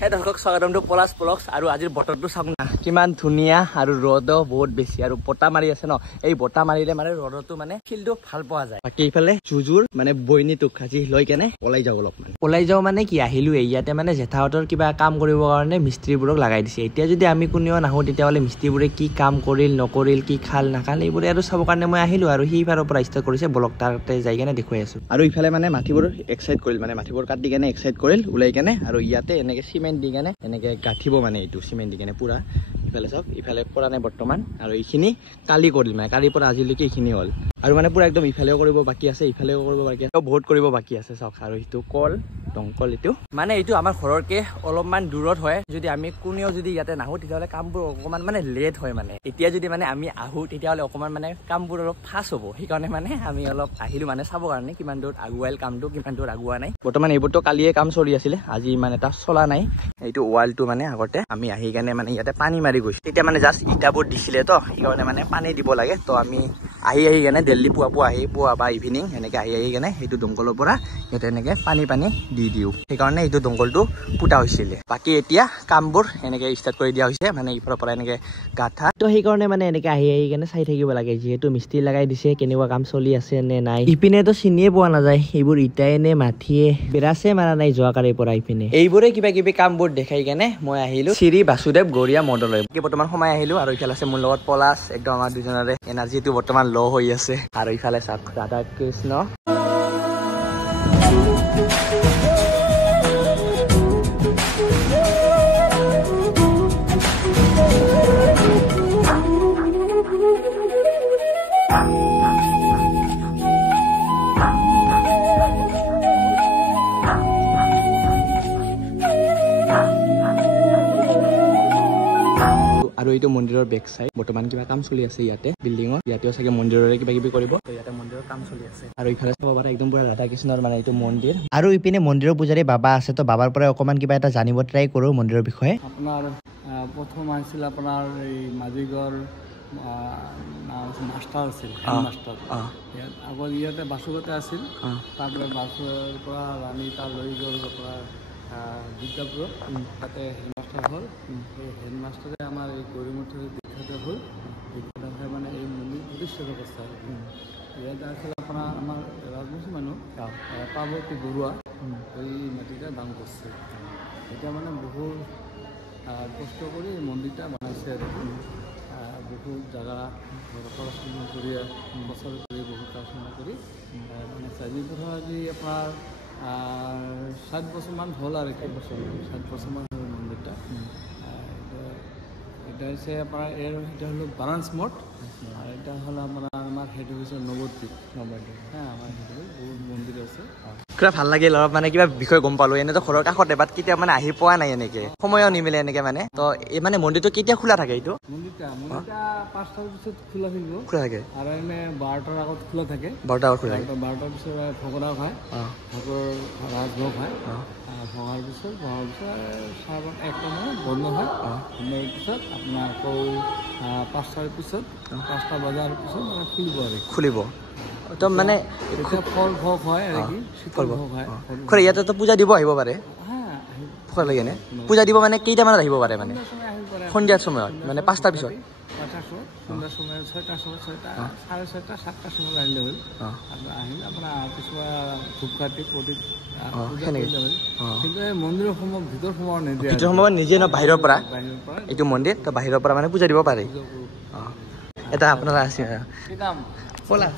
হে দৰ্শক স্বাগতম টু পলাশ ব্লগছ আৰু আজিৰ বতৰটো চাওক না কিমান ধুনীয়া আৰু ৰ'দো বহুত বেছি আৰু বতাহ মাৰি আছে ন এই বতাহ মাৰিলে মানে ৰ'দটো মানে ফিলটো ভাল পোৱা যায় বাকি ইফালে জুজুৰ মানে বইনীটোক আজি লৈ কেনে ওলাই যাও অলপ মানে ওলাই যাও মানে কি আহিলো ইয়াতে মানে জেঠাহঁতৰ কিবা কাম কৰিবৰ কাৰণে মিস্ত্ৰীবোৰক লগাই দিছে এতিয়া যদি আমি কোনেও নাহো তেতিয়াহ'লে মিস্ত্ৰীবোৰে কি কাম কৰিল নকৰিল কি খাল নাখাল এইবোৰে আৰু চাবৰ কাৰণে মই আহিলো আৰু সেইফালৰ পৰা ষ্টাৰ্ট কৰিছে ব্লগ তাতে যাই কেনে দেখুৱাই আছো আৰু ইফালে মানে মাটিবোৰ এক্সাইড কৰিল মানে মাটিবোৰ কাটি কেনে এক্সাইড কৰিল ওলাই কেনে আৰু ইয়াতে এনেকে সিমেন্ট দি কেনে এনেকে গাঠিব মানে এইটো সিমেন্ট দি কেনে পুৰা ইফালে চাওক ইফালে কৰা নাই বৰ্তমান আৰু এইখিনি কালি কৰিল মানে কালিৰ পৰা আজিলৈকে এইখিনি হ'ল আৰু মানে পুৰা একদম ইফালেও কৰিব বাকি আছে ইফালেও কৰিব বাকি আছে বহুত কৰিব বাকি আছে চাওক আৰু এইটো কল দংকল এইটো মানে এইটো আমাৰ ঘৰৰকে অলপমান দূৰত হয় যদি আমি কোনেও যদি ইয়াতে নাহো তেতিয়াহ'লে কামবোৰ অকণমান মানে লেট হয় মানে এতিয়া যদি মানে আমি আহো তেতিয়াহ'লে অকণমান মানে কামবোৰ অলপ ফাষ্ট হ'ব সেইকাৰণে মানে আমি অলপ আহিলো মানে চাবৰ কাৰণে কিমান দূৰত আগুৱাইল কামটো কিমান দূৰত আগুৱা নাই বৰ্তমান এইবোৰতো কালিয়ে কাম চলি আছিলে আজি ইমান এটা চলা নাই এইটো ৱালটো মানে আগতে আমি আহি কেনে মানে ইয়াতে পানী মাৰি গৈছো তেতিয়া মানে জাষ্ট ইটাবোৰ দিছিলে তো সেইকাৰণে মানে পানী দিব লাগে তো আমি আহি কেনে দিল্লী পুৱা আহি পুৱা বা ইভিনিং এনেকে আহি কেনে সেইটো দমকলৰ পৰা ইয়াতে এনেকে পানী দি দিওঁ সেইকাৰণে এইটো দমকলটো পুতা হৈছিলে বাকি এতিয়া কামবোৰ এনেকে ষ্টাৰ্ট কৰি দিয়া হৈছে মানে ইফালৰ পৰা এনেকে গাঠা তো সেইকাৰণে মানে এনেকে আহি কেনে চাই থাকিব লাগে যিহেতু মিস্ত্ৰী লগাই দিছে কেনেকুৱা কাম চলি আছে নে নাই ইপিনেতো চিনিয়ে পোৱা নাযায় এইবোৰ ইটাই নে মাঠিয়ে বেৰাছে মাৰা নাই যোৱাকালিৰ পৰা ইপিনে এইবোৰে কিবা কিবি কামবোৰ দেখাই কেনে মই আহিলো শ্ৰী বাসুদেৱ গৰিয়া মণ্ডললৈ বৰ্তমান সময় আহিলো আৰু ইফালে আছে মোৰ লগত পলাশ একদম আমাৰ দুজনৰে এনাৰ্জিটো বৰ্তমান ল' হৈ আছে আৰু ইফালে চাওক ৰাধা কৃষ্ণ আৰু এইটো মন্দিৰৰ বেক সাইড বৰ্তমান কিবা কাম চলি আছে ইয়াতে বিল্ডিঙৰ ইয়াতেও চাগে মন্দিৰৰে কিবা কিবি কৰিব তো ইয়াতে মন্দিৰৰ কাম চলি আছে আৰু ইফালে চাব পাৰে একদম পুৰা ৰাধা কৃষ্ণৰ মানে এইটো মন্দিৰ আৰু ইপিনে মন্দিৰৰ পূজাৰী বাবা আছে তো বাবাৰ পৰা অকমান কিবা এটা জানিব ট্ৰাই কৰো মন্দিৰৰ বিষয়ে আপোনাৰ প্ৰথম আছিল আপোনাৰ এই মাজিগৰ মাষ্টাৰ আছিল মাষ্টাৰ আগত ইয়াতে বাসুগতে আছিল তাৰপৰা বাসুৰ পৰা ৰাণী তাৰ লৈ গ'ল আপোনাৰ বিদ্যাপুৰত তাতে হেডমাষ্টাৰ হ'ল এই হেডমাষ্টাৰে আমাৰ এই গৌৰীমঠৰ বিখ্যাত হ'ল বিখ্যাত মানে এই মন্দিৰ প্ৰতিষ্ঠা ব্যৱস্থা ইয়াত আছিল আপোনাৰ আমাৰ ৰাজবংশী মানুহ পাৰ্বতী বৰুৱা এই মাটিটা দান কৰিছে এতিয়া মানে বহুত কষ্ট কৰি এই মন্দিৰটা বনাইছে আৰু বহুত জাগা পড়াশোনা কৰি বছৰ কৰি বহুত পড়াশোনা কৰি বনাইছে আজি কথা আজি আপোনাৰ 7 বছৰমান হ'ল আৰু 1 বছৰ 7 বছৰমান হ'ল মন্দিৰটা এটা হৈছে আপোনাৰ এটা হলো বাৰাঞ্চ মঠ আৰু এটা হ'ল আমাৰ সেইটো হৈছে নৱদ্বীপ হ্যাঁ আমাৰ সেইটো বহুত মন্দিৰ আছে কিবা ভাল লাগিল অলপ মানে কিবা বিষয় গম পালো এনেতো ঘৰৰ কাষতে বাট কেতিয়া মানে আহি পোৱা নাই এনেকে সময়ও নিমিলে এনেকে মানে তো এই মানে মন্দিৰটো কেতিয়া খোলা থাকে এইটো মন্দিৰটা 5টাৰ পিছত খোলা থাকে আৰু এনে 12টাৰ আগত খোলা থাকে 12টাৰ আগত খোলা থাকে 12টাৰ পিছত ভগৰা হয় ভগৰ ৰাজভোগ হয় ভগাৰ পিছত 1টা বন্ধ হয় বন্ধৰ পিছত আপোনাৰ আকৌ 5টাৰ পিছত 5টা বজাৰ পিছত মানে খুলিব তো মানে ফল ভোগ হয় আৰু কি শীতল ভোগ হয় খৰে ইয়াতে তো পূজা দিব আহিব পাৰে ফল লাগে নে পূজা দিব মানে কেইটামানত আহিব পাৰে মানে সন্ধিয়াৰ সময়ত মানে 5টাৰ পিছত সন্ধিয়াৰ সময়ত 6টাৰ সময় 6টা 6:30 7টাৰ সময় আহিলে হ'ল আহিলে আপোনাৰ কিছুমান ধূপকাঠি প্ৰদীপ কিন্তু মন্দিৰৰ সময় ভিতৰ সময় নিজে ন বাহিৰৰ পৰা এইটো মন্দিৰ তো বাহিৰৰ পৰা মানে পূজা দিব পাৰে এটা আপোনাৰ আছে পলাশ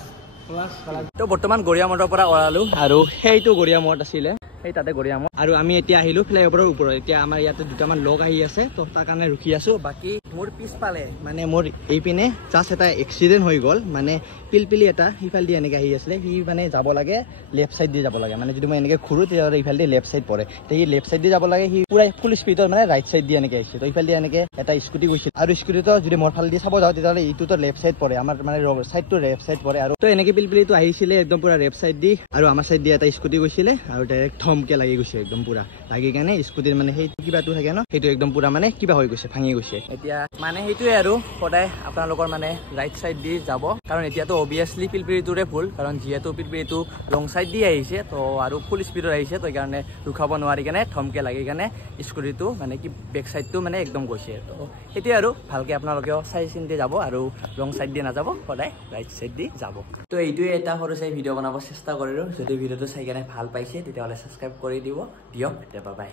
তো বৰ্তমান গৰিয়া মঠৰ পৰা ওলালো আৰু সেইটো গৰিয়া মঠ আছিলে সেই তাতে গৰিয়া মঠ আৰু আমি এতিয়া আহিলো ফ্লাইঅভাৰৰ ওপৰত এতিয়া আমাৰ ইয়াতে দুটামান লগ আহি আছে তো তাৰ কাৰণে ৰখি আছো বাকি মোৰ পিছফালে মানে মোৰ এইপিনে জাষ্ট এটা এক্সিডেণ্ট হৈ গ'ল মানে পিলপিলি এটা সিফাল দি এনেকে আহি আছিলে সি মানে যাব লাগে লেফ্ট সাইড দি যাব লাগে মানে যদি মই এনেকে ঘূৰো তেতিয়াহ'লে ইফাল দি লেফ্ট সাইড পৰে তো সি লেফ্ট সাইড দি যাব লাগে সি পুৰা ফুল স্পীডত মানে ৰাইট সাইড দি এনেকে আহিছে তো ইফাল দি এনেকে এটা স্কুটি গৈছিল আৰু স্কুটিটো যদি মোৰ ফাল দি চাব যাওঁ তেতিয়াহ'লে এইটোতো লেফ্ট সাইড পৰে আমাৰ মানে সাইডটো লেফ্ট সাইড পৰে আৰু তো এনেকে পিলপিলিটো আহিছিলে একদম পুৰা লেফ্ট সাইড দি আৰু আমাৰ সাইড দি এটা স্কুটি গৈছিলে আৰু ডাইৰেক্ট থমকে লাগি গৈছে একদম পুৰা লাগি কেনে স্কুটিৰ মানে সেই কিবাটো থাকে ন সেইটো একদম পুৰা মানে কিবা হৈ গৈছে ভাঙি গৈছে এতিয়া মানে সেইটোৱে আৰু সদায় আপোনালোকৰ মানে ৰাইট চাইড দি যাব কাৰণ এতিয়াতো অবিয়াছলি পিলপিলিটোৰে ভুল কাৰণ যিহেতু পিলপিলিটো ৰং চাইড দি আহিছে তো আৰু ফুল স্পীডত আহিছে তো সেইকাৰণে ৰখাব নোৱাৰি কেনে থমকে লাগি কেনে স্কুটিটো মানে কি বেক চাইডটো মানে একদম গৈছে তো সেইটোৱে আৰু ভালকৈ আপোনালোকেও চাই চিন্তি যাব আৰু ৰং চাইড দি নাযাব সদায় ৰাইট চাইড দি যাব তো এইটোৱে এটা সৰু চাই ভিডিঅ' বনাব চেষ্টা কৰিলোঁ যদি ভিডিঅ'টো চাই কেনে ভাল পাইছে তেতিয়াহ'লে ছাবস্ক্ৰাইব কৰি দিব দিয়ক বাই বাই